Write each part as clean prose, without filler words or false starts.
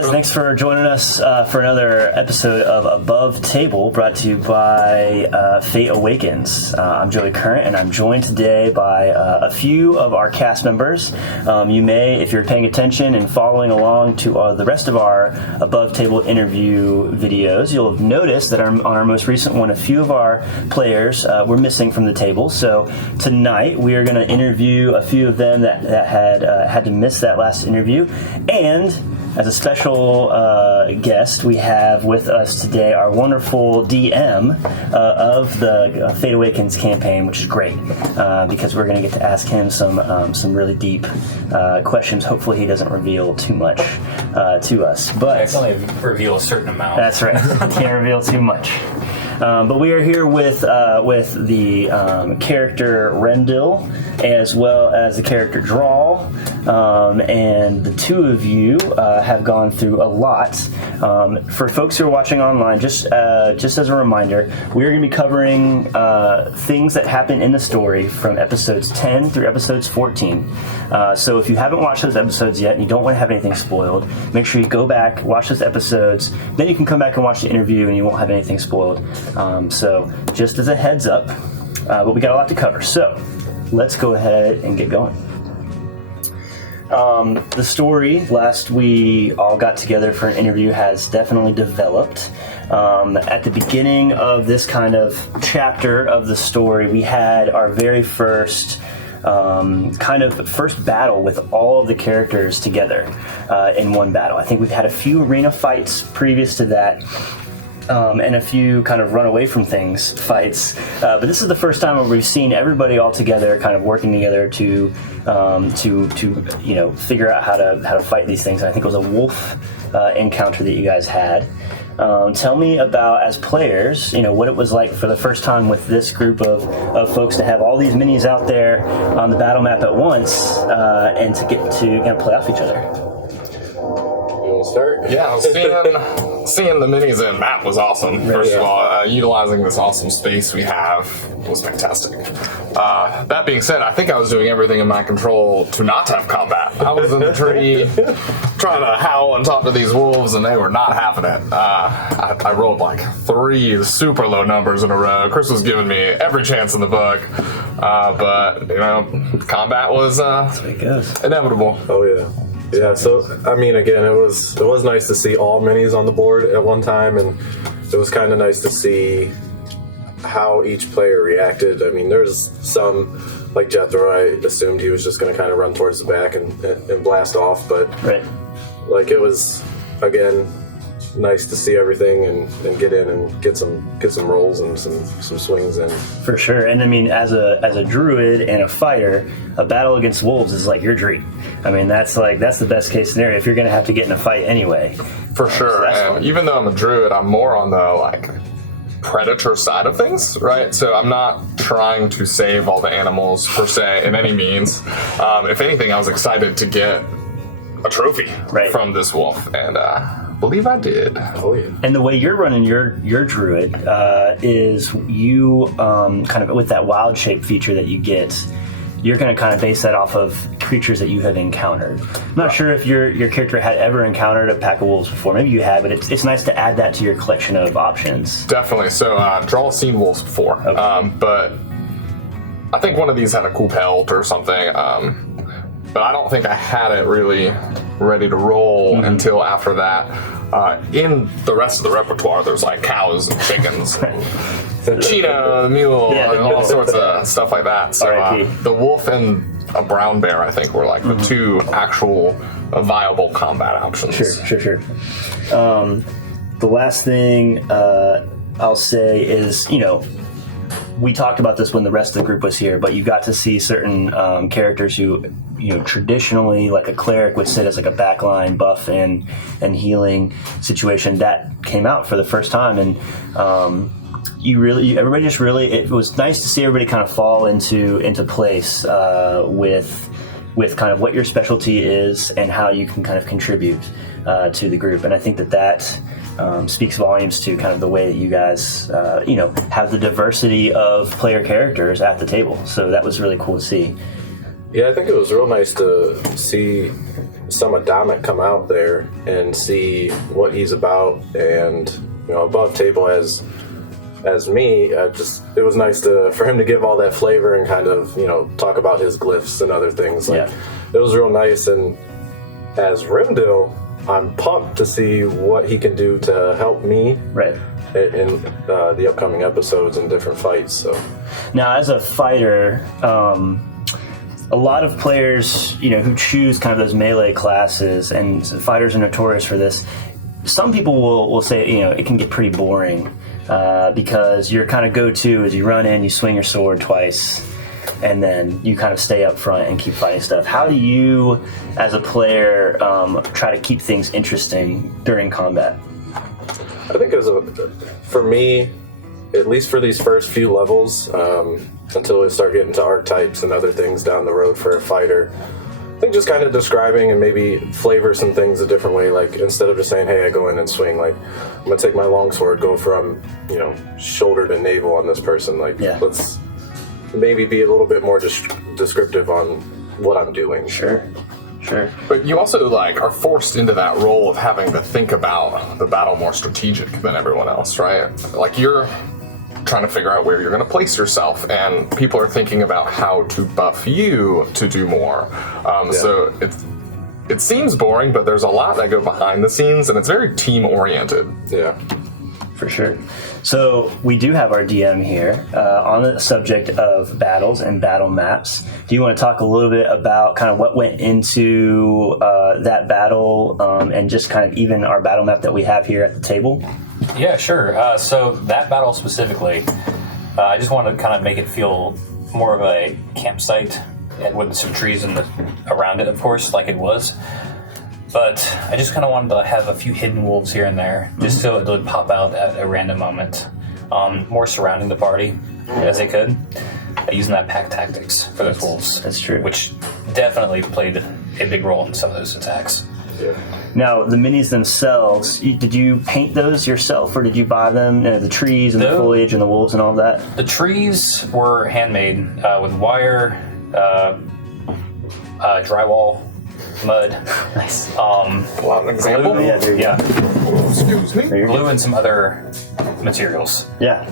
guys. Thanks for joining us for another episode of Above Table, brought to you by Fate Awakens. I'm Joey Current, and I'm joined today by a few of our cast members. You may, if you're paying attention and following along to the rest of our Above Table interview videos, you'll have noticed that on our most recent one, a few of our players were missing from the table. So tonight, we are going to interview a few of them that had to miss that last interview. And as a special guest, we have with us today our wonderful DM of the Fate Awakens campaign, which is great because we're going to get to ask him some really deep questions. Hopefully, he doesn't reveal too much to us. But I can only reveal a certain amount. That's right. Can't reveal too much. But we are here with the character Remdil, as well as the character Draul, and the two of you have gone through a lot. For folks who are watching online, just as a reminder, we are going to be covering things that happen in the story from episodes 10 through episodes 14. So if you haven't watched those episodes yet and you don't want to have anything spoiled, make sure you go back, watch those episodes, then you can come back and watch the interview and you won't have anything spoiled. So just as a heads up, but we got a lot to cover. So let's go ahead and get going. The story, last we all got together for an interview, has definitely developed. At the beginning of this kind of chapter of the story, we had our very first first battle with all of the characters together in one battle. I think we've had a few arena fights previous to that. And a few kind of run away from things fights, but this is the first time where we've seen everybody all together, kind of working together to figure out how to fight these things. And I think it was a wolf encounter that you guys had. Tell me about, as players, what it was like for the first time with this group of folks to have all these minis out there on the battle map at once, and to get to play off each other. You want to start? Yeah, seeing the minis in map was awesome. First of all, utilizing this awesome space we have was fantastic. That being said, I think I was doing everything in my control to not have combat. I was in the tree trying to howl and talk to these wolves, and they were not having it. I rolled like 3 super low numbers in a row. Chris was giving me every chance in the book, but combat was That's the way it goes. inevitable. Oh yeah. Yeah, so I mean, again, it was nice to see all minis on the board at one time, and it was kind of nice to see how each player reacted. I mean, there's some, like Jethro, I assumed he was just going to kind of run towards the back and blast off, but Right. like it was, again, nice to see everything and get in and get some rolls and some swings in. For sure. And I mean, as a druid and a fighter, a battle against wolves is like your dream. I mean, that's the best case scenario if you're going to have to get in a fight anyway. For sure, that's and fun. even though I'm a druid, I'm more on the predator side of things, right? So I'm not trying to save all the animals per se in any means. If anything, I was excited to get a trophy from this wolf, and I believe I did. Oh yeah. And the way you're running your druid is you kind of with that wild shape feature that you get. You're going to kind of base that off of creatures that you have encountered. I'm not sure if your character had ever encountered a pack of wolves before. Maybe you had, but it's nice to add that to your collection of options. Definitely. So Draul's seen wolves before, Okay. but I think one of these had a cool pelt or something. But I don't think I had it really ready to roll until after that. In the rest of the repertoire, there's like cows and chickens. Cheetah, the mule, and all sorts of stuff like that. So the wolf and a brown bear, I think, were like the two actual viable combat options. Sure. The last thing I'll say is, we talked about this when the rest of the group was here, but you got to see certain characters who, traditionally, like a cleric would sit as like a backline buff and healing situation. That came out for the first time, and it was nice to see everybody kind of fall into place with kind of what your specialty is and how you can kind of contribute to the group. And I think that speaks volumes to kind of the way that you guys, have the diversity of player characters at the table. So that was really cool to see. Yeah, I think it was real nice to see some Adamek come out there and see what he's about, and above table as me, it was nice for him to give all that flavor and kind of talk about his glyphs and other things. It was real nice. And as Remdil, I'm pumped to see what he can do to help me in the upcoming episodes and different fights. So now, as a fighter, a lot of players, who choose kind of those melee classes, and fighters are notorious for this. Some people will say, it can get pretty boring because your kind of go-to is you run in, you swing your sword twice, and then you kind of stay up front and keep fighting stuff. How do you, as a player, try to keep things interesting during combat? I think for me, at least for these first few levels, until we start getting to archetypes and other things down the road for a fighter, I think just kind of describing and maybe flavor some things a different way. Like, instead of just saying, hey, I go in and swing, like, I'm going to take my longsword, go from, shoulder to navel on this person. Let's maybe be a little bit more descriptive on what I'm doing. Sure. But you also are forced into that role of having to think about the battle more strategic than everyone else, right? You're trying to figure out where you're going to place yourself, and people are thinking about how to buff you to do more. So it seems boring, but there's a lot that go behind the scenes, and it's very team oriented. Yeah. For sure. So we do have our DM here on the subject of battles and battle maps. Do you want to talk a little bit about kind of what went into that battle and just kind of even our battle map that we have here at the table? Yeah, sure. So that battle specifically, I just wanted to kind of make it feel more of a campsite with some trees around it, of course, like it was. But I just kind of wanted to have a few hidden wolves here and there, just so it would pop out at a random moment, more surrounding the party as they could, using that pack tactics for those wolves. That's true. Which definitely played a big role in some of those attacks. Yeah. Now, the minis themselves, did you paint those yourself, or did you buy them, the trees and the foliage and the wolves and all that? The trees were handmade with wire, drywall, mud. Nice. An example? Glue, there you go. Excuse me. Glue and some other materials. Yeah,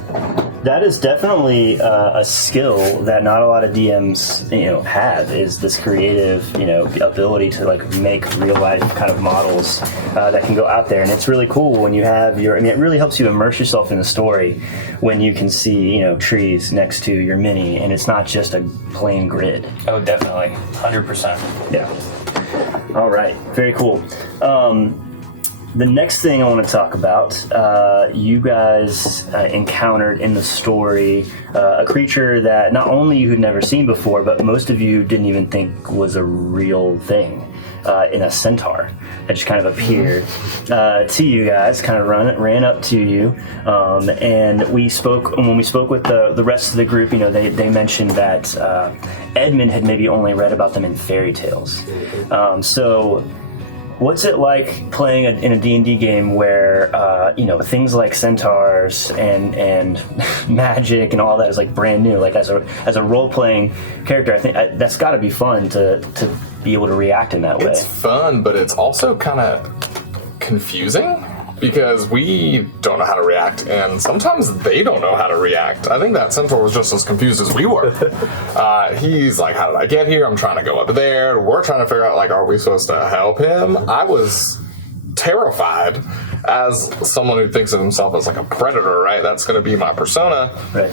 that is definitely a skill that not a lot of DMs, have, is this creative, ability to make real life kind of models that can go out there. And it's really cool when you have it really helps you immerse yourself in the story when you can see, trees next to your mini and it's not just a plain grid. Oh, definitely. 100%. Yeah. All right. Very cool. The next thing I want to talk about, you guys encountered in the story a creature that not only you had never seen before, but most of you didn't even think was a real thing, in a centaur that just kind of appeared to you guys, kind of ran up to you, and when we spoke with the rest of the group, they mentioned that Edmund had maybe only read about them in fairy tales. So what's it like playing in a D&D game where things like centaurs and magic and all that is brand new? As a role-playing character, I think that's got to be fun to be able to react in that way. It's fun, but it's also kind of confusing because we don't know how to react, and sometimes they don't know how to react. I think that centaur was just as confused as we were. He's like, how did I get here? I'm trying to go up there. We're trying to figure out, are we supposed to help him? I was terrified as someone who thinks of himself as a predator, right? That's going to be my persona. Right.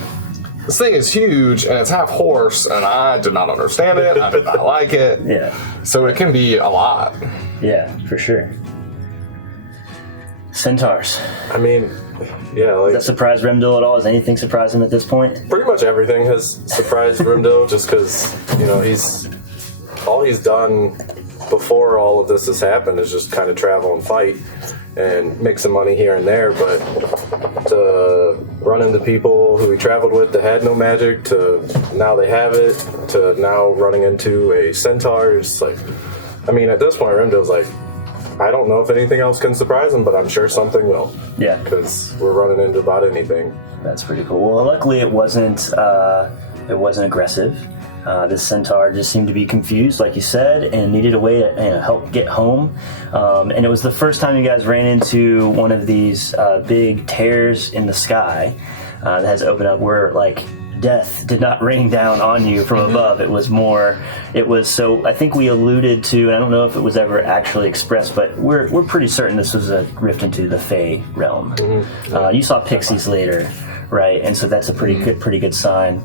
This thing is huge, and it's half horse, and I did not understand it. I did not like it. Yeah. So it can be a lot. Yeah, for sure. Centaurs. I mean, yeah, Does that surprise Remdil at all? Does anything surprise him at this point? pretty much everything has surprised Remdil, just because he's done before all of this has happened is just kind of travel and fight and make some money here and there, but to run into people who he traveled with that had no magic to now they have it to now running into a centaur, it's at this point Remdil's I don't know if anything else can surprise him, but I'm sure something will. Yeah. Because we're running into about anything. That's pretty cool. Well, luckily it wasn't aggressive. This centaur just seemed to be confused, like you said, and needed a way to help get home. And it was the first time you guys ran into one of these big tears in the sky that has opened up where, like, death did not rain down on you from above. It was so I think we alluded to, and I don't know if it was ever actually expressed, but we're pretty certain this was a rift into the Fey realm. You saw pixies later, right? And so that's a pretty good sign.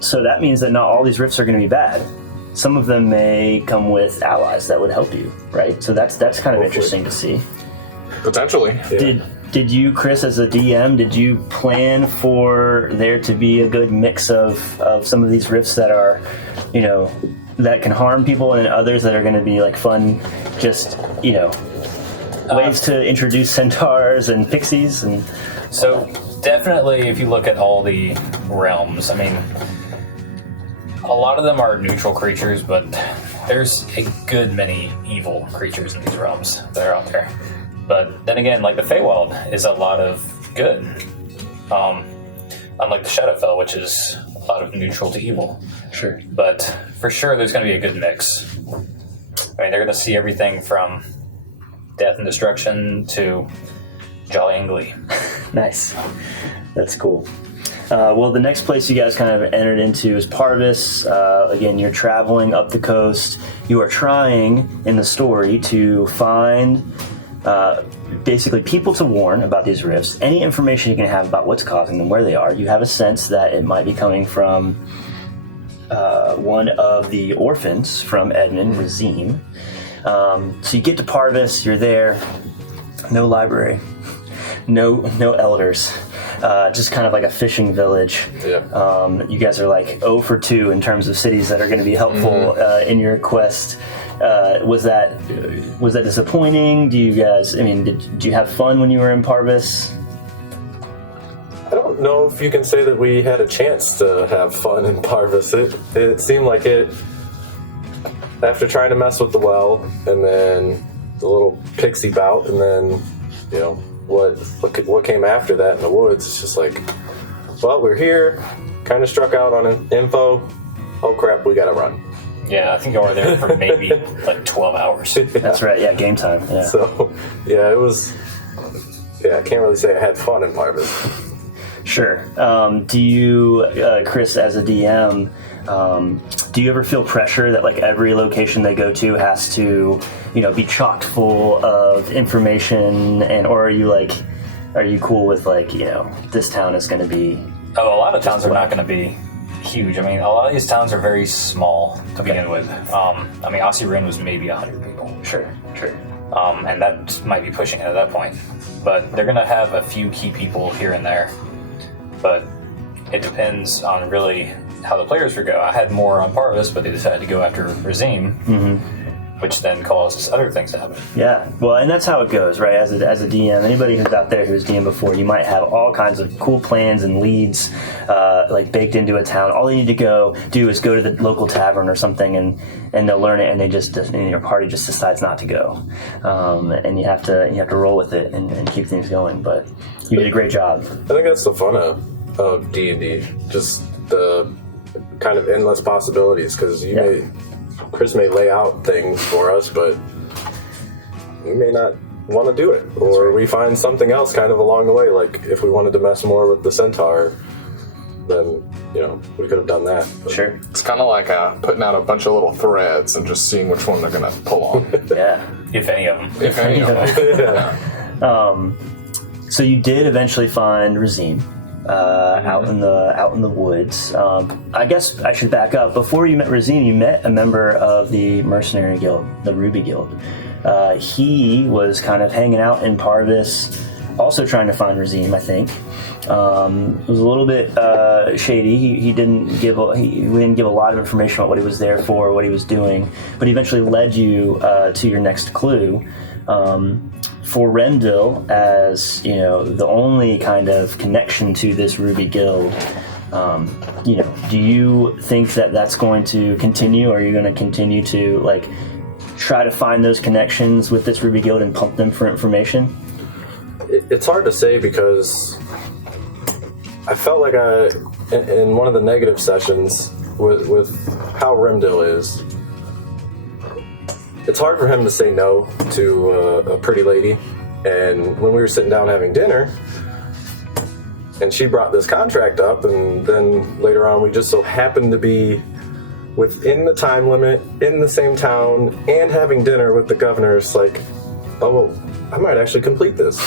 So that means that not all these rifts are going to be bad. Some of them may come with allies that would help you, right? So that's kind of interesting to see. Potentially. Yeah. Did you, Chris, as a DM, did you plan for there to be a good mix of some of these rifts that are, that can harm people, and others that are going to be like fun, just ways to introduce centaurs and pixies and? So definitely, if you look at all the realms, I mean, a lot of them are neutral creatures, but there's a good many evil creatures in these realms that are out there. But then again, like the Feywild is a lot of good. Unlike the Shadowfell, which is a lot of neutral to evil. Sure. But for sure, there's going to be a good mix. I mean, they're going to see everything from death and destruction to jolly and glee. Nice. That's cool. Well, the next place you guys kind of entered into is Parvis. Again, you're traveling up the coast. You are trying, in the story, to find basically people to warn about these rifts. Any information you can have about what's causing them, where they are. You have a sense that it might be coming from one of the orphans from Edmund, Razim. So you get to Parvis, you're there, no library, no elders, just kind of like a fishing village. Yeah. You guys are like 0 for 2 in terms of cities that are going to be helpful in your quest. Was that disappointing? Do you guys, did you have fun when you were in Parvis? I don't know if you can say that we had a chance to have fun in Parvis. It seemed like it, after trying to mess with the well, and then the little pixie bout, and then, what came after that in the woods, it's just like, well, we're here, kind of struck out on an info, oh crap, we gotta run. Yeah, I think I were there for maybe like 12 hours. That's right, yeah, game time. Yeah. So, yeah, it was, I can't really say I had fun in Parvis. Sure. Do you, Chris, as a DM, do you ever feel pressure that like every location they go to has to, be chocked full of information, or are you cool with like, this town is going to be? Oh, a lot of towns are not going to be huge. I mean, a lot of these towns are very small to begin with. Ossirin was maybe 100 people. Sure. And that might be pushing it at that point. But they're going to have a few key people here and there. But it depends on really how the players would go. I had more on Parvis, but they decided to go after Razim, which then caused other things to happen. Yeah, well, and that's how it goes, right? As a DM, anybody who's out there who's DM before, you might have all kinds of cool plans and leads like baked into a town. All they need to do is go to the local tavern or something, and they'll learn it, and your party just decides not to go, and you have to roll with it and keep things going. But you did a great job. I think that's the fun of D&D, just the kind of endless possibilities, because Chris may lay out things for us, but we may not want to do it, or we find something else kind of along the way. Like if we wanted to mess more with the centaur, then we could have done that. But. Sure. It's kind of like putting out a bunch of little threads and just seeing which one they're going to pull on. Yeah. If any of them. If any of them. So you did eventually find Razim out in the woods. I guess I should back up. Before you met Razim, you met a member of the mercenary guild, the Ruby Guild. He was kind of hanging out in Parvis, also trying to find Razim, I think. It was a little bit shady. We didn't give a lot of information about what he was there for, what he was doing, but he eventually led you to your next clue. For Remdil, as the only kind of connection to this Ruby Guild, do you think that that's going to continue? Are you going to continue to try to find those connections with this Ruby Guild and pump them for information? It's hard to say, because I felt like in one of the negative sessions with how Remdil is, it's hard for him to say no to a pretty lady. And when we were sitting down having dinner, and she brought this contract up, and then later on we just so happened to be within the time limit, in the same town, and having dinner with the governor. It's like, oh, well, I might actually complete this.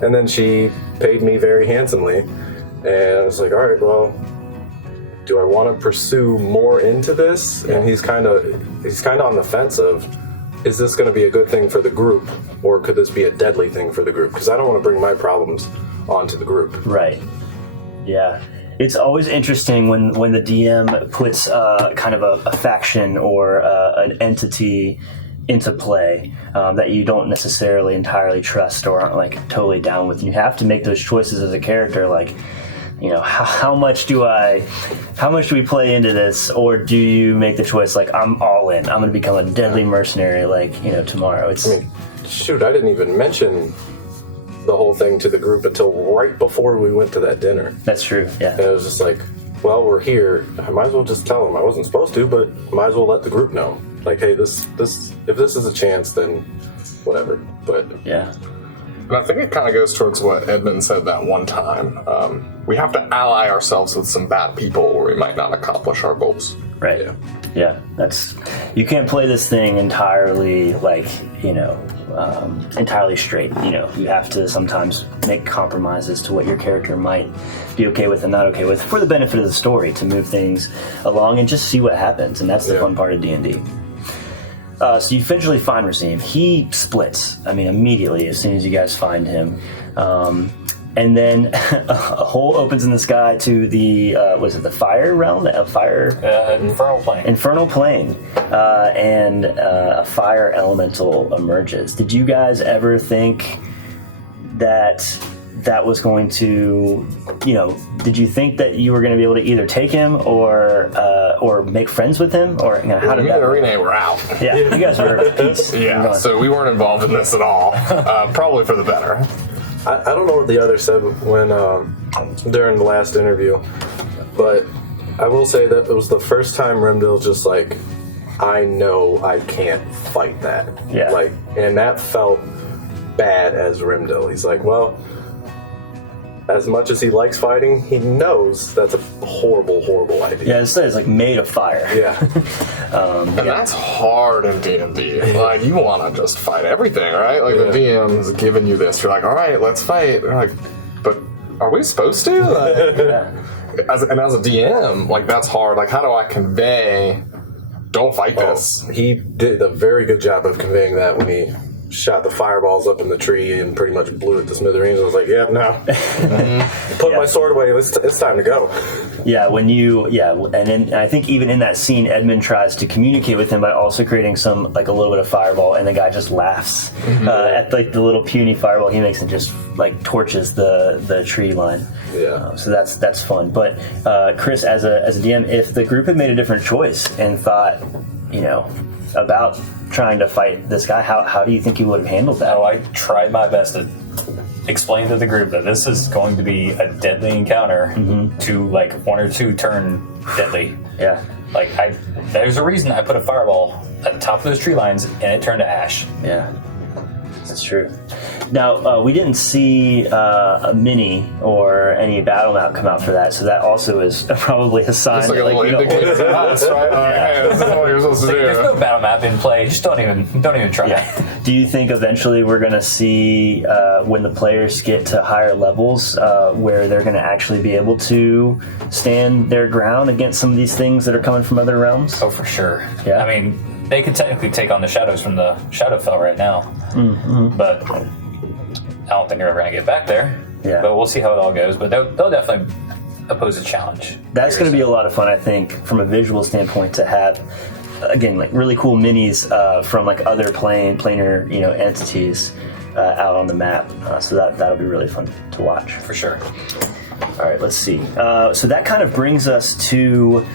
And then she paid me very handsomely. And I was like, all right, well, do I want to pursue more into this? And he's kind of on the fence of, is this going to be a good thing for the group, or could this be a deadly thing for the group? Because I don't want to bring my problems onto the group. Right. Yeah. It's always interesting when the DM puts kind of a faction or an entity into play that you don't necessarily entirely trust or aren't like totally down with. And you have to make those choices as a character, like, you know, how much do we play into this, or do you make the choice like, I'm all in, I'm going to become a deadly mercenary, like, you know, tomorrow. I mean, shoot, I didn't even mention the whole thing to the group until right before we went to that dinner. That's true. Yeah. And it was just like, well, we're here. I might as well just tell them. I wasn't supposed to, but might as well let the group know. Like, hey, this if this is a chance, then whatever. But yeah. And I think it kind of goes towards what Edmund said that one time. We have to ally ourselves with some bad people, or we might not accomplish our goals. Right. Yeah. That's, you can't play this thing entirely, like, you know, entirely straight. You know, you have to sometimes make compromises to what your character might be okay with and not okay with for the benefit of the story, to move things along and just see what happens. And that's the fun part of D&D. So you eventually find Razim. He splits, I mean, immediately as soon as you guys find him. And then a hole opens in the sky to the, was it the fire realm? Infernal plane. Infernal plane. And a fire elemental emerges. Did you guys ever think that was going to, you know, did you think that you were going to be able to either take him or make friends with him, or, you know, how did that? Renee were out. Yeah, you guys were peace. Yeah, so we weren't involved in this at all. Probably for the better. I don't know what the other said when during the last interview, but I will say that it was the first time Remdil just like, I know I can't fight that. Yeah. Like, and that felt bad as Remdil. He's like, well, as much as he likes fighting, he knows that's a horrible, horrible idea. Yeah, it's like made of fire. Yeah. And that's hard in D&D. Like, you want to just fight everything, right? Like, the DM's giving you this. You're like, all right, let's fight. They're like, but are we supposed to? Like, as a DM, like, that's hard. Like, how do I convey, don't fight this? He did a very good job of conveying that when he shot the fireballs up in the tree and pretty much blew it to smithereens. I was like, put my sword away. It's time to go. Yeah, and then I think even in that scene, Edmund tries to communicate with him by also creating some, like, a little bit of fireball, and the guy just laughs at, like, the little puny fireball he makes and just, like, torches the tree line. Yeah. So that's fun. But Chris, as a DM, if the group had made a different choice and thought, you know, about trying to fight this guy, how do you think you would have handled that? Oh, I tried my best to explain to the group that this is going to be a deadly encounter to, like, 1 or 2 turn deadly. Yeah. Like, there's a reason I put a fireball at the top of those tree lines and it turned to ash. Yeah. That's true. Now, we didn't see a mini or any battle map come out for that, so that also is probably a sign. It's like a little indicator to us, right? Like, hey, this is what you're supposed to do. There's no battle map in play. Just don't even try. Yeah. Do you think eventually we're going to see when the players get to higher levels where they're going to actually be able to stand their ground against some of these things that are coming from other realms? Oh, for sure. Yeah. I mean, they could technically take on the shadows from the Shadowfell right now, but I don't think they're ever going to get back there. Yeah. But we'll see how it all goes. But they'll definitely oppose a challenge. That's going to be a lot of fun, I think, from a visual standpoint, to have, again, like, really cool minis from, like, other planar, you know, entities out on the map. So that'll be really fun to watch. For sure. All right, let's see. So that kind of brings us to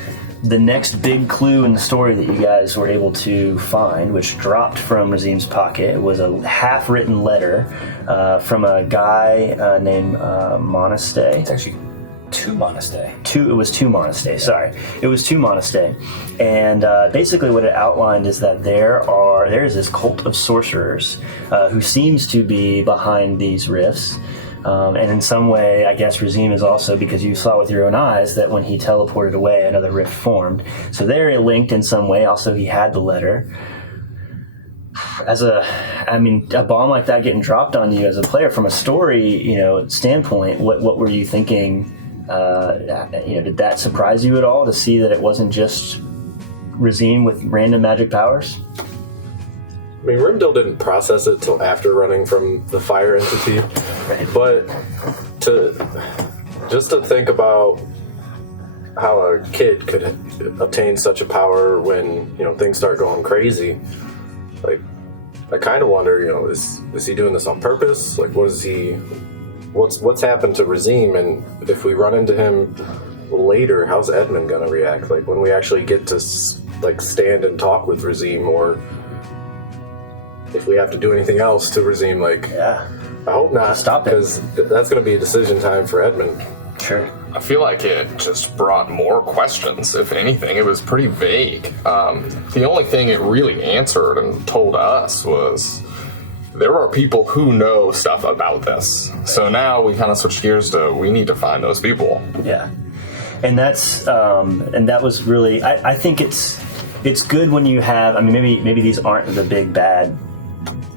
the next big clue in the story that you guys were able to find, which dropped from Razim's pocket. It was a half-written letter from a guy named Monaste. It's actually 2 mana stay. It was 2 mana stay, sorry. It was 2 mana stay. And basically what it outlined is that there is this cult of sorcerers who seems to be behind these rifts. And in some way, I guess Razim is also, because you saw with your own eyes that when he teleported away, another rift formed. So they're linked in some way. Also, he had the letter. A bomb like that getting dropped on you as a player from a story, standpoint, what were you thinking? Did that surprise you at all to see that it wasn't just Razim with random magic powers? I mean, Remdil didn't process it till after running from the fire entity, Right. but to think about how a kid could obtain such a power when things start going crazy, like I kind of wonder, is he doing this on purpose? Like, what's happened to Razim, and if we run into him later, how's Edmund gonna react? Like when we actually get to stand and talk with Razim, or if we have to do anything else to Razim, Yeah. I hope not. Stop it. Because that's going to be a decision time for Edmund. Sure. I feel like it just brought more questions. If anything, it was pretty vague. The only thing it really answered and told us was there are people who know stuff about this. So now we kind of switched gears to we need to find those people. Yeah. And that was really, I think it's good when you have, maybe these aren't the big bad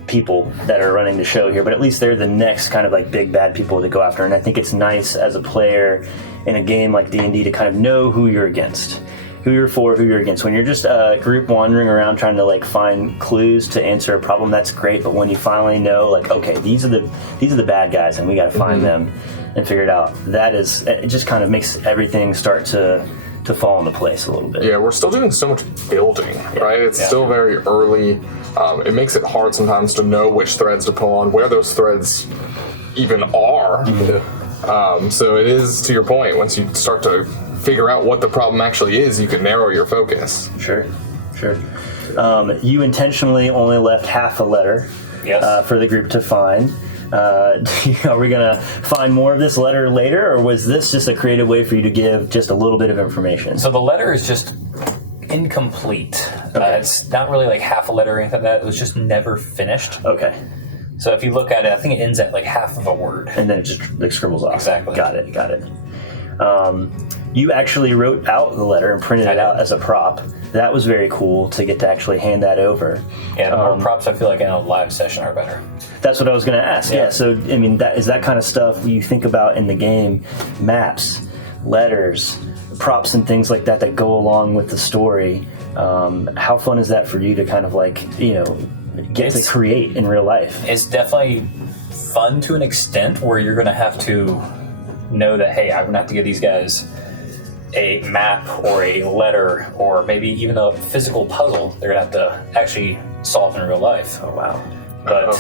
people that are running the show here, but at least they're the next kind of like big bad people to go after. And I think it's nice as a player in a game like D&D to kind of know who you're against, who you're for, who you're against. When you're just a group wandering around trying to find clues to answer a problem, that's great. But when you finally know, okay, these are the bad guys, and we got to find them and figure it out, it just kind of makes everything start to fall into place a little bit. Yeah, we're still doing so much building, right? It's still very early. It makes it hard sometimes to know which threads to pull on, where those threads even are. So it is, to your point, once you start to figure out what the problem actually is, you can narrow your focus. Sure. You intentionally only left half a letter for the group to find. Are we going to find more of this letter later, or was this just a creative way for you to give just a little bit of information? So the letter is just incomplete. It's not really half a letter or anything like that. It was just never finished. Okay. So if you look at it, I think it ends at half of a word. And then it just scribbles off. Exactly. Got it. You actually wrote out the letter and printed it out as a prop. That was very cool to get to actually hand that over. Yeah, the more props I feel like in a live session are better. That's what I was going to ask. Yeah. So, that kind of stuff you think about in the game, maps, letters, props and things like that go along with the story. How fun is that for you to kind of get to create in real life? It's definitely fun to an extent where you're going to have to know that, hey, I'm going to have to give these guys a map or a letter or maybe even a physical puzzle they're going to have to actually solve in real life. Oh, wow. But,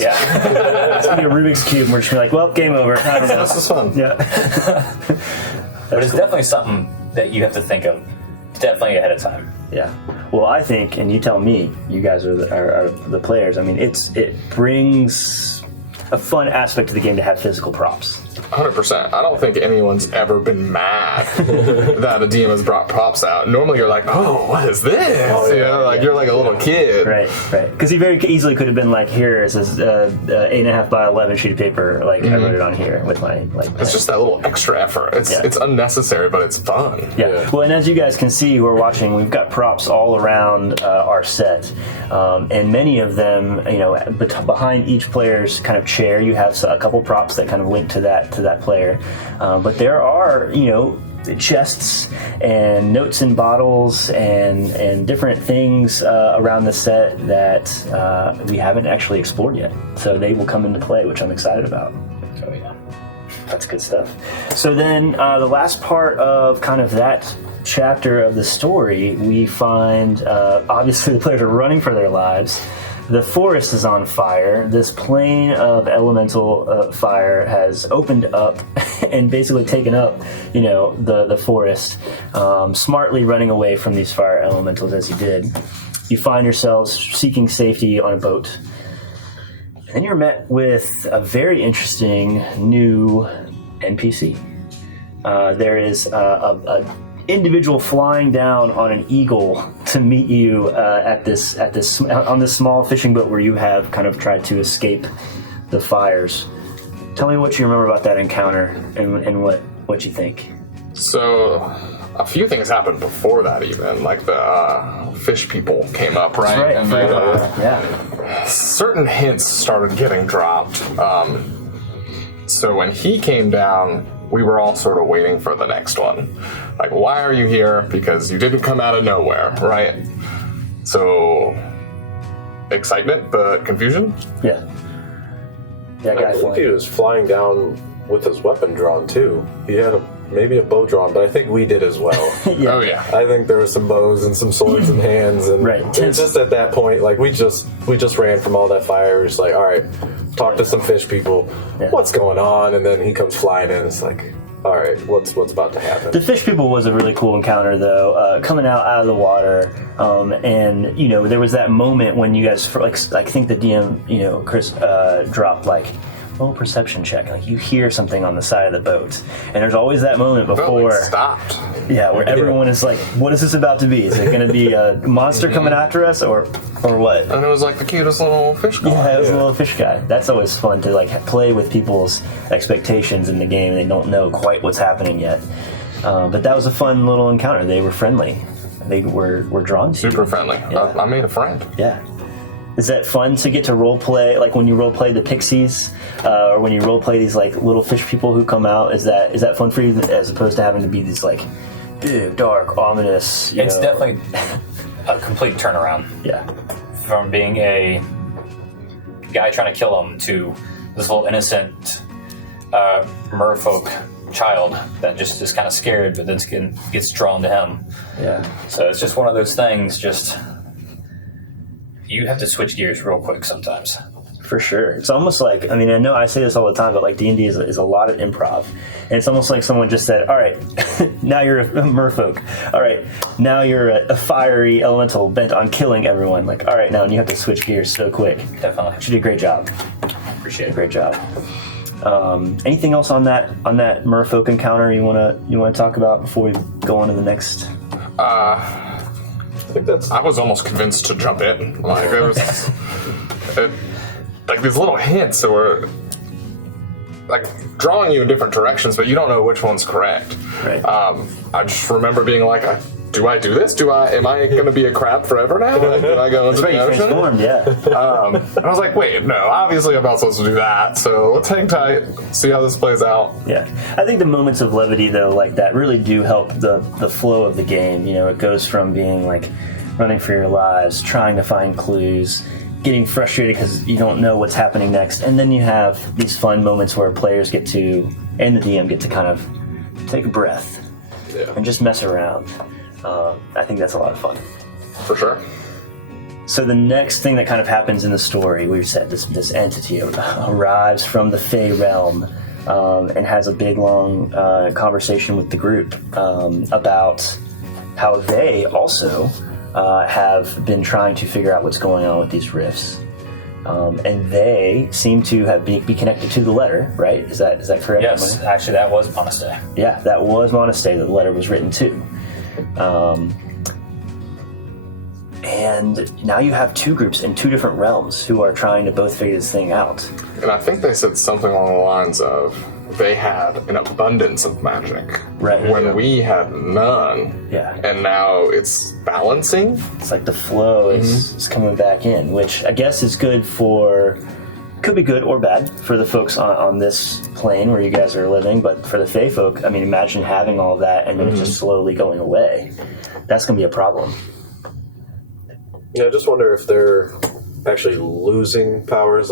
yeah. It's going to be a Rubik's Cube and we're just going to be well, game over. I don't know. This is fun. Yeah. But it's definitely something that you have to think of definitely ahead of time. Yeah. Well, I think, and you tell me, you guys are the players. It brings a fun aspect to the game to have physical props. 100%. I don't think anyone's ever been mad that a DM has brought props out. Normally you're like, oh, what is this? Oh, yeah, you're like a little kid. Right. Because he very easily could have been here, it says 8.5 by 11 sheet of paper. I wrote it on here with my It's just that little extra effort. It's unnecessary, but it's fun. Yeah. Well, and as you guys can see who are watching, we've got props all around our set, and many of them, behind each player's kind of chair, you have a couple props that kind of link to that player. But there are, chests and notes in bottles and different things around the set that we haven't actually explored yet. So they will come into play, which I'm excited about. Oh, yeah. That's good stuff. So then the last part of kind of that chapter of the story, we find obviously the players are running for their lives. The forest is on fire. This plane of elemental fire has opened up and basically taken up, the forest, smartly running away from these fire elementals as you did. You find yourselves seeking safety on a boat. And then you're met with a very interesting new NPC. there is a individual flying down on an eagle to meet you on this small fishing boat where you have kind of tried to escape the fires. Tell me what you remember about that encounter and what you think. So, a few things happened before that even, like the fish people came up, right? Right. And then, Yeah. certain hints started getting dropped. So when he came down, we were all sort of waiting for the next one. Like, why are you here? Because you didn't come out of nowhere, right? So, excitement, but confusion? Yeah. Yeah, guy I think flying. he was flying down with his weapon drawn too. He had maybe a bow drawn, but I think we did as well. Yeah. Oh, yeah. I think there were some bows and some swords in hands, and Right. it's just at that point, like we just ran from all that fire. We're just like, all right, talk to some fish people. Yeah. What's going on? And then he comes flying in. It's like, all right, what's about to happen? The fish people was a really cool encounter, though, coming out of the water, and there was that moment when you guys, I think the DM, Chris, dropped like roll a perception check. Like you hear something on the side of the boat, and there's always that moment before, Stopped. yeah, where everyone is like, "What is this about to be? Is it going to be a monster coming after us, or what?" And it was like the cutest little fish guy. Yeah, it was a little fish guy. That's always fun to play with people's expectations in the game. They don't know quite what's happening yet. But that was a fun little encounter. They were friendly. They were drawn to Super you. friendly. Yeah. I made a friend. Yeah. Is that fun to get to role play, like when you role play the pixies, or when you role play these little fish people who come out? Is that fun for you as opposed to having to be these big, dark, ominous? It's definitely a complete turnaround. Yeah. From being a guy trying to kill him to this little innocent merfolk child that just is kind of scared, but then gets drawn to him. Yeah. So it's just one of those things. Just you have to switch gears real quick sometimes. For sure. It's almost like, I know I say this all the time, but D&D is a lot of improv. And it's almost like someone just said, all right, now you're a merfolk. All right, now you're a fiery elemental bent on killing everyone. All right, now, and you have to switch gears so quick. Definitely. You did a great job. Appreciate it. Great job. Anything else on that merfolk encounter you wanna talk about before we go on to the next? I think that's I was almost convinced to jump in. There was these little hints that were drawing you in different directions, but you don't know which one's correct. Right. I just remember being like, do I do this? Am I going to be a crab forever now? Do I go into That's right, the you ocean? transformed, yeah. And I was like, wait, no, obviously I'm not supposed to do that. So let's hang tight, see how this plays out. Yeah, I think the moments of levity, though, like that, really do help the flow of the game. It goes from being running for your lives, trying to find clues, getting frustrated because you don't know what's happening next, and then you have these fun moments where players get to, and the DM get to kind of take a breath and just mess around. I think that's a lot of fun. For sure. So the next thing that kind of happens in the story, we've said this entity arrives from the Fey realm and has a big, long conversation with the group about how they also have been trying to figure out what's going on with these rifts. And they seem to have be connected to the letter, right? Is that correct? Yes, actually, that was Monaste. Yeah, that was Monaste that the letter was written to. And now you have two groups in two different realms who are trying to both figure this thing out. And I think they said something along the lines of they had an abundance of magic. Right. When we had none. Yeah. And now it's balancing. It's like the flow is coming back in, which I guess is good could be good or bad for the folks on this plane where you guys are living, but for the Fae folk, imagine having all of that and then it just slowly going away. That's going to be a problem. Yeah, I just wonder if they're actually losing powers.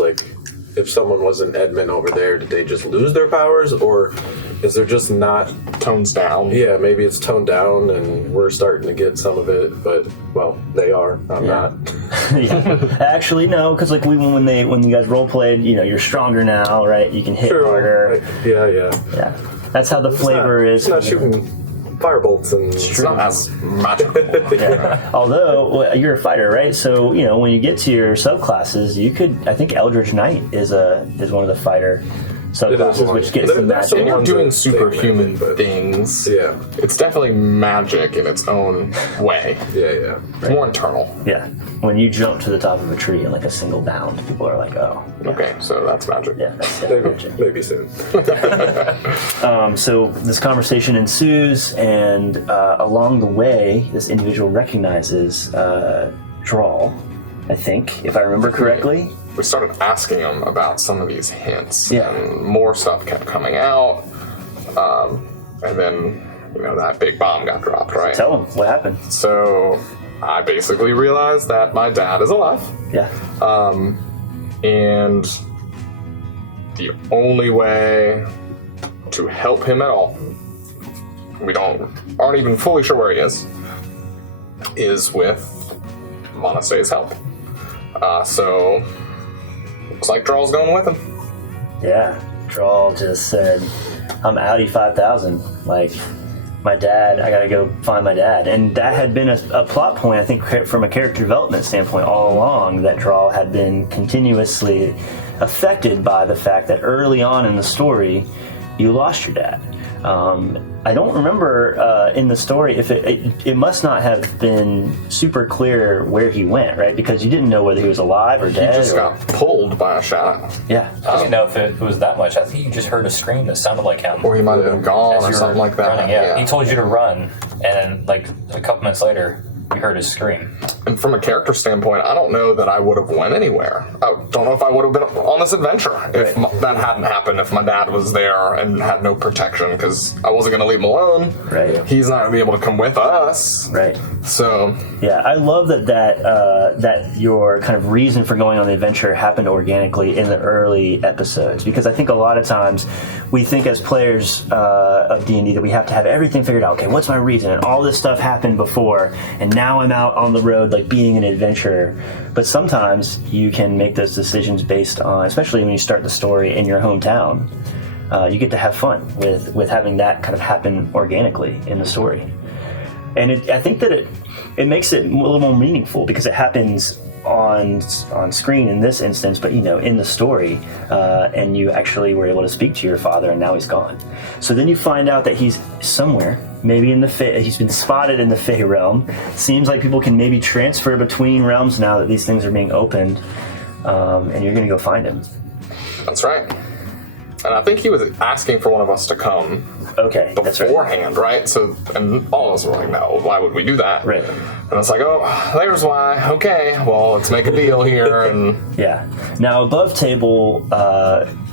If someone was an Edmund over there, did they just lose their powers, or is there just not Tones down. Yeah, maybe it's toned down, and we're starting to get some of it. But they are. I'm not. Yeah. Actually, no, because when you guys role played, you're stronger now, right? You can hit harder. Yeah. That's how the flavor is. It's not shooting firebolts and It's not as magical. Yeah. Although you're a fighter, right? So when you get to your subclasses, you could. I think Eldritch Knight is one of the fighter subclasses, which gets the There's some magic. And you're ones doing that stay superhuman magic, but- things. Yeah. It's definitely magic in its own way. Yeah. It's more internal. Yeah, when you jump to the top of a tree in like a single bound, people are like, "Oh, Okay, so that's magic. yeah, that's magic." Maybe soon. So this conversation ensues, and along the way, this individual recognizes Draul, I think, if I remember correctly. We started asking him about some of these hints, Yeah. and more stuff kept coming out. And then, that big bomb got dropped, right? Tell him what happened. So I basically realized that my dad is alive, Yeah. and the only way to help him at all, we aren't even fully sure where he is with Monastery's help. So looks like Draul's going with him. Yeah, Draul just said, "I'm outie 5,000. Like, my dad, I gotta go find my dad." And that had been a plot point, I think, from a character development standpoint all along, that Draul had been continuously affected by the fact that early on in the story, you lost your dad. I don't remember in the story if it must not have been super clear where he went, right? Because you didn't know whether he was alive or He dead. just got pulled by a shadow. Yeah. I didn't know if it was that much. I think you just heard a scream that sounded like him. Or he might have been gone as or you were something like that. running, yeah. He told you to run, and then, like, a couple minutes later, you heard his scream. And from a character standpoint, I don't know that I would have went anywhere. I don't know if I would have been on this adventure if that hadn't happened, if my dad was there and had no protection, because I wasn't going to leave him alone. Right. He's not going to be able to come with us. Right. So, Yeah, I love that your kind of reason for going on the adventure happened organically in the early episodes, because I think a lot of times we think as players of D&D that we have to have everything figured out. Okay, what's my reason? And all this stuff happened before, and now I'm out on the road like being an adventurer. But sometimes you can make those decisions based on, especially when you start the story in your hometown, you get to have fun with having that kind of happen organically in the story. And I think that it makes it a little more meaningful because it happens on screen in this instance, but in the story, and you actually were able to speak to your father, and now he's gone. So then you find out that he's somewhere, maybe in the he's been spotted in the Fey realm. Seems like people can maybe transfer between realms now that these things are being opened, and you're going to go find him. that's right. And I think he was asking for one of us to come Okay, that's right. beforehand, right? So, and all of us were like, no, why would we do that? Right. And it's like, oh, there's why. Okay, well, let's make a deal here. And Yeah. Now, above table,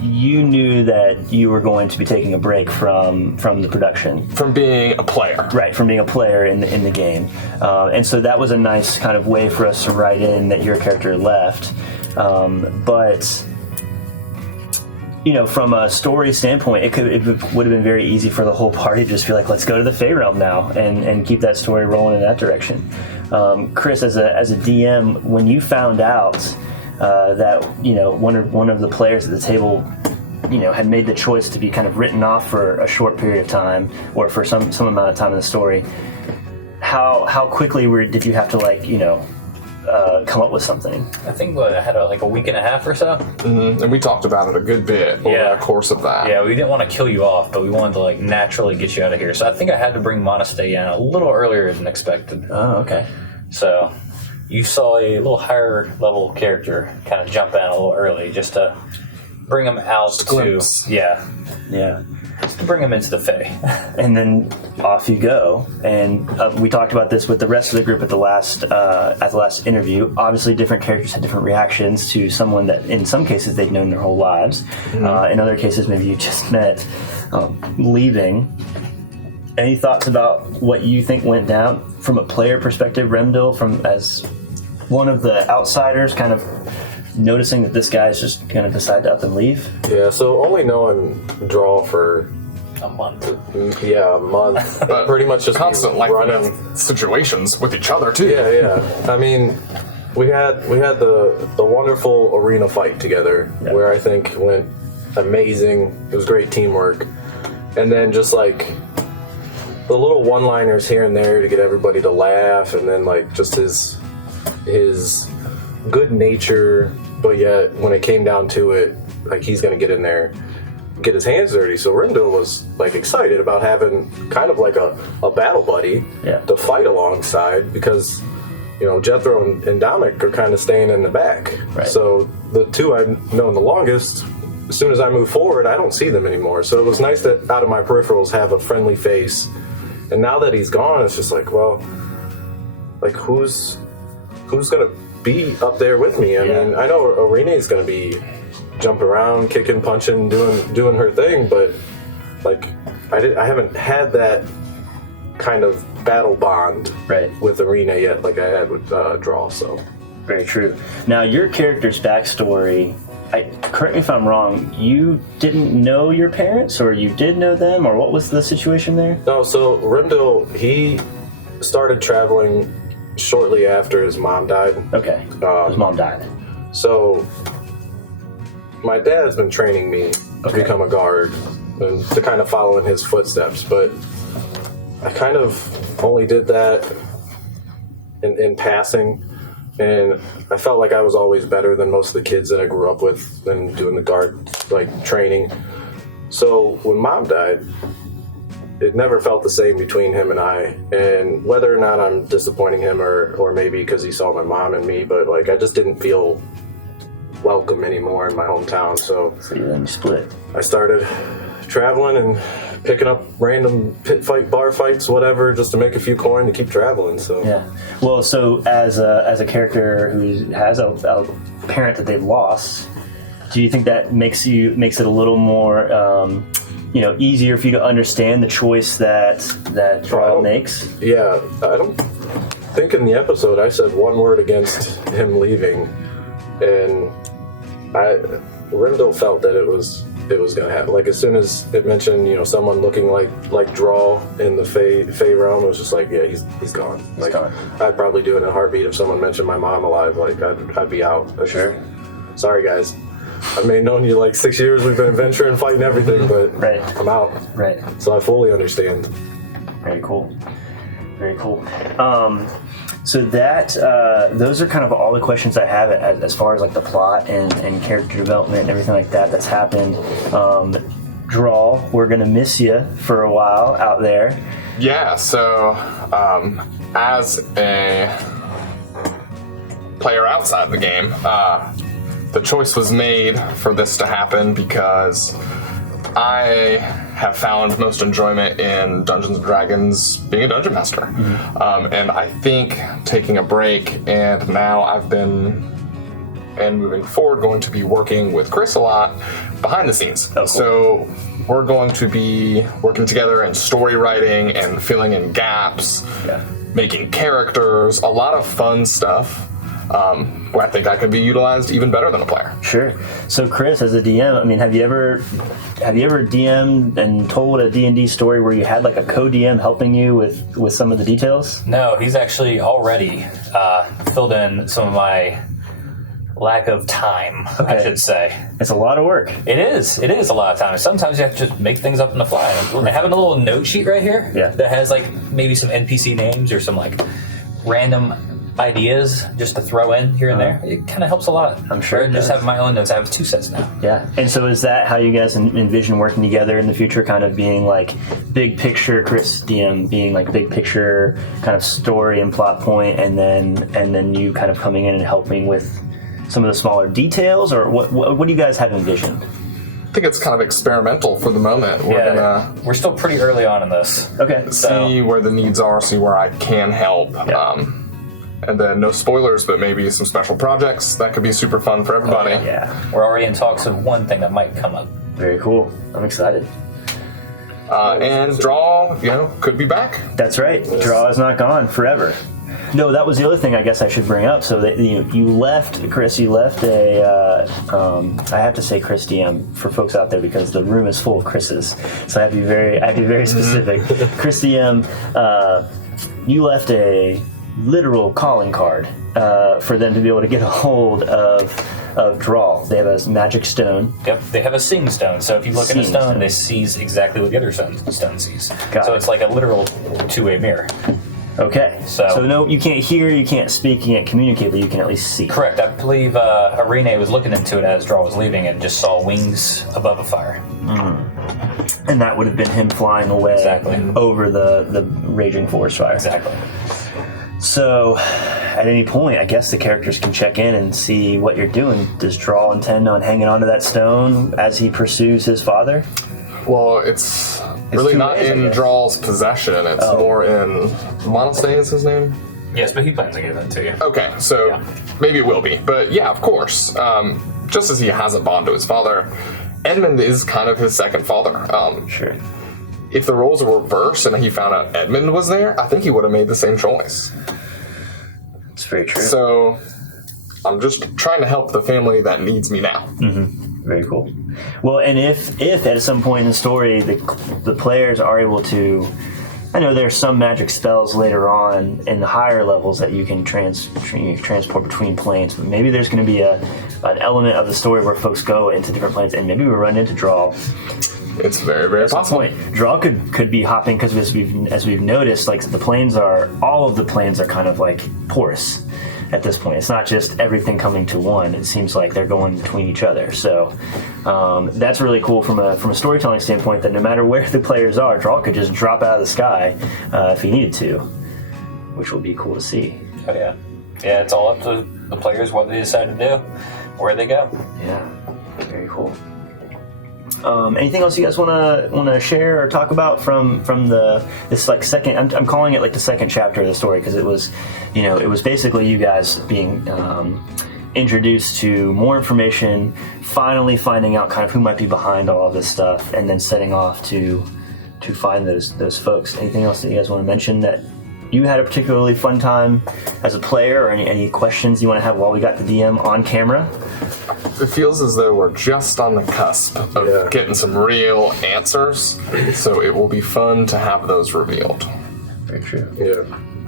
you knew that you were going to be taking a break from the production. from being a player. Right, from being a player in the game. And so that was a nice kind of way for us to write in that your character left. But from a story standpoint, it would have been very easy for the whole party to just be like, let's go to the Fey Realm now and keep that story rolling in that direction. Chris, as a DM, when you found out that one of the players at the table had made the choice to be kind of written off for a short period of time or for some amount of time in the story, how quickly did you have to come up with something? I think I had a week and a half or so. And we talked about it a good bit over Yeah. the course of that. Yeah, we didn't want to kill you off, but we wanted to naturally get you out of here. So I think I had to bring Monastery in a little earlier than expected. Oh, okay. So you saw a little higher level character kind of jump in a little early just to bring him out to glimpse. Yeah. just to bring him into the Fae. And then off you go. And we talked about this with the rest of the group at the last interview. Obviously, different characters had different reactions to someone that, in some cases, they'd known their whole lives. In other cases, maybe you just met leaving. Any thoughts about what you think went down from a player perspective, Remdil, from as one of the outsiders, kind of noticing that this guy's just going to decide to up and leave? Yeah, so only knowing Draul for A month. a month, But pretty much just constant life running. situations with each other too. Yeah. I mean, we had the wonderful arena fight together, where I think went amazing. It was great teamwork, and then just like the little one-liners here and there to get everybody to laugh, and then like just his good nature, but yet when it came down to it, like he's gonna get in there get his hands dirty. So Remdil was like excited about having kind of like a battle buddy to fight alongside, because Jethro and Dominic are kind of staying in the back. Right. So the two I've known the longest, as soon as I move forward, I don't see them anymore. So it was nice to, out of my peripherals, have a friendly face. And now that he's gone, it's just like, well, like who's gonna be up there with me? I mean, I know Arena is gonna be jumping around, kicking, punching, doing her thing, but like I haven't had that kind of battle bond with Arena yet, like I had with Draul. So very true. Now your character's backstory. Correct me if I'm wrong. You didn't know your parents, or you did know them, or what was the situation there? No. So Remdil, he started traveling shortly after his mom died. Okay. His mom died. So my dad's been training me to become a guard and to kind of follow in his footsteps, but I kind of only did that in passing, and I felt like I was always better than most of the kids that I grew up with and doing the guard like training. So when Mom died, it never felt the same between him and I, and whether or not I'm disappointing him or maybe because he saw my mom and me, but like I just didn't feel welcome anymore in my hometown. So then you split. I started traveling and picking up random pit fight, bar fights, whatever, just to make a few coin to keep traveling. So well, so as a character who has a parent that they've lost, do you think that makes it a little more easier for you to understand the choice that Draul makes? Yeah, I don't think in the episode I said one word against him leaving, and Remdil felt that it was going to happen. Like as soon as it mentioned, someone looking like Draul in the Fey realm, it was just like, yeah, he's gone. He's gone. I'd probably do it in a heartbeat if someone mentioned my mom alive. Like I'd be out. Sure. Sorry, guys. I may have known you like 6 years. We've been adventuring, fighting everything, but I'm out. Right. So I fully understand. Very cool. Very cool. So that those are kind of all the questions I have as far as like the plot and character development and everything like that that's happened. Draul, we're gonna miss you for a while out there. Yeah. So as a player outside the game, the choice was made for this to happen because I have found most enjoyment in Dungeons & Dragons being a dungeon master. And I think taking a break, and now I've been, and moving forward, going to be working with Chris a lot behind the scenes. Oh, cool. So we're going to be working together in story writing and filling in gaps, making characters, a lot of fun stuff. Where I think I could be utilized even better than a player. Sure. So, Chris, as a DM, I mean, have you ever DM'd and told a D&D story where you had like a co-DM helping you with some of the details? No, he's actually already filled in some of my lack of time, I should say. It's a lot of work. It is a lot of time. Sometimes you have to just make things up on the fly. Having a little note sheet right here that has like maybe some NPC names or some like random ideas just to throw in here and there, it kind of helps a lot. I'm sure. Just having my own notes. I have 2 sets now. Yeah. And so is that how you guys envision working together in the future, kind of being like big picture Chris DM being like big picture kind of story and plot point, and then you kind of coming in and helping with some of the smaller details, or what do you guys have envisioned? I think it's kind of experimental for the moment. We're still pretty early on in this. Okay. See where the needs are, see where I can help. And then no spoilers, but maybe some special projects that could be super fun for everybody. We're already in talks of one thing that might come up. Very cool. I'm excited. And Draul, could be back. That's right. Draul is not gone forever. No, that was the other thing I guess I should bring up. So that you left, Chris. You left a. I have to say Chris DM for folks out there because the room is full of Chris's. So I have to be very specific. Chris DM, you left a literal calling card for them to be able to get a hold of Draul. They have a magic stone. Yep, they have a seeing stone. So if you look at a stone, they sees exactly what the other stone sees. So it's like a literal two-way mirror. Okay. So no, you can't hear, you can't speak, you can't communicate, but you can at least see. Correct. I believe Irene was looking into it as Draul was leaving and just saw wings above a fire. And that would have been him flying away over the raging forest fire. Exactly. So, at any point, I guess the characters can check in and see what you're doing. Does Draul intend on hanging onto that stone as he pursues his father? Well, it's really not in Draul's possession. It's more in Monastay is his name? Yes, but he plans to give that to you. Okay, so maybe it will be. But yeah, of course. Just as he has a bond to his father, Edmund is kind of his second father. Sure. If the roles were reversed and he found out Edmund was there, I think he would have made the same choice. It's very true. So I'm just trying to help the family that needs me now. Very cool. Well, and if at some point in the story the players are able to, I know there's some magic spells later on in the higher levels that you can transport between planes, but maybe there's going to be an element of the story where folks go into different planes, and maybe we run into Draul. It's very, very possible. Draul could be hopping because as we've noticed, like all of the planes are kind of like porous at this point. It's not just everything coming to one. It seems like they're going between each other. So that's really cool from a storytelling standpoint. That no matter where the players are, Draul could just drop out of the sky if he needed to, which will be cool to see. Oh yeah, yeah. It's all up to the players what they decide to do, where they go. Yeah, very cool. Anything else you guys want to share or talk about from this like second? I'm calling it like the second chapter of the story because it was basically you guys being introduced to more information, finally finding out kind of who might be behind all of this stuff, and then setting off to find those folks. Anything else that you guys want to mention that you had a particularly fun time as a player, or any questions you want to have while we got the DM on camera? It feels as though we're just on the cusp of getting some real answers, so it will be fun to have those revealed. Very true. Yeah,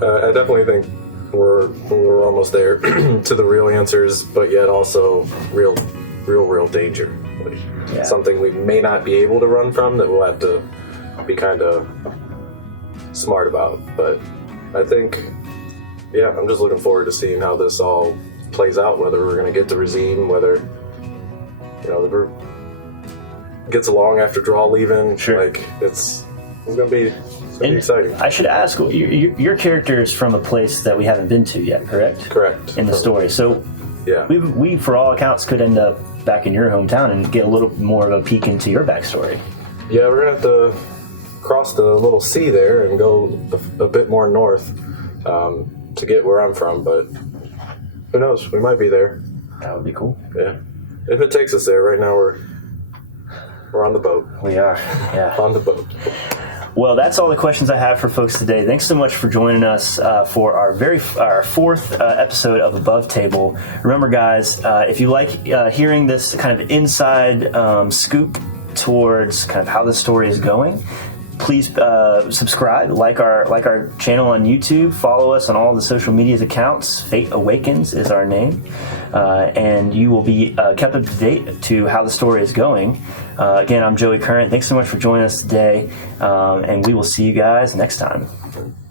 I definitely think we're almost there to the real answers, but yet also real danger. Like something we may not be able to run from that we'll have to be kind of smart about. But I think, I'm just looking forward to seeing how this all plays out, whether we're going to get to Razine, whether the group gets along after Draul leaving. Sure. Like it's going to be exciting. I should ask, your character is from a place that we haven't been to yet, correct? Correct. In the story, so we for all accounts could end up back in your hometown and get a little more of a peek into your backstory. Yeah, we're gonna have to cross the little sea there and go a bit more north to get where I'm from, but who knows? We might be there. That would be cool. Yeah. If it takes us there, right now we're on the boat. We are, yeah. On the boat. Well, that's all the questions I have for folks today. Thanks so much for joining us for our fourth episode of Above Table. Remember, guys, if you like hearing this kind of inside scoop towards kind of how the story is going, please subscribe, like our channel on YouTube, follow us on all the social media accounts. Fate Awakens is our name, and you will be kept up to date to how the story is going. Again, I'm Joey Current. Thanks so much for joining us today, and we will see you guys next time.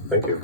Thank you.